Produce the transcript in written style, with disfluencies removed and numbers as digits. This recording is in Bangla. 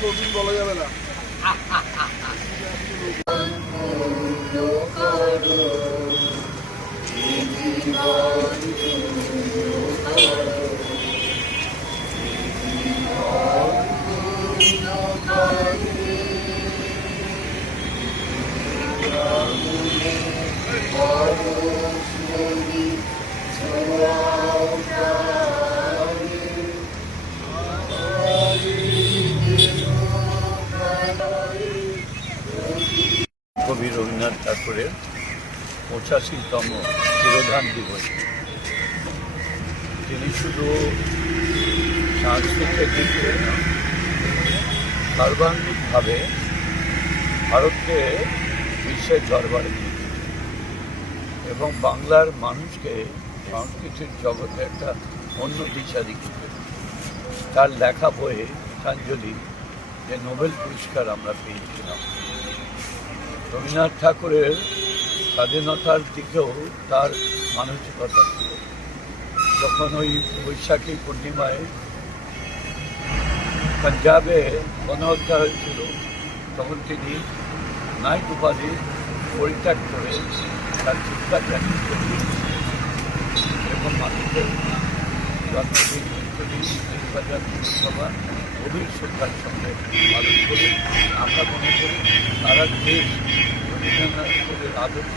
প্রবীণ বলা যাবে না। কবি রবীন্দ্রনাথ ঠাকুরের ৮৫তম তিরোধান দিবস। তিনি শুধু সাংস্কৃতিক দিক থেকে সর্বাঙ্গিকভাবে ভারতকে বিশ্বের দরবারে দিয়েছেন এবং বাংলার মানুষকে সংস্কৃতির জগতে একটা অন্য দিশা দেখিয়েছেন। তার লেখা বইয়ে গীতাঞ্জলি যে নোবেল পুরস্কার আমরা পেয়েছিলাম, রবীন্দ্রনাথ ঠাকুরের স্বাধীনতার দিকেও তার মানসিকতা ছিল। যখন ওই বৈশাখী পূর্ণিমায় পাঞ্জাবে গণহত্যা হয়েছিল, তখন তিনি নাইট উপাধি পরিত্যাগ করে তার চিন্তা জানিয়ে এরকম মানুষের জন্মদিন সভা গভীর শ্রদ্ধার সঙ্গে পালন করে আমরা মনে করি সারা দেশ রবীন্দ্রনাথের আদর্শ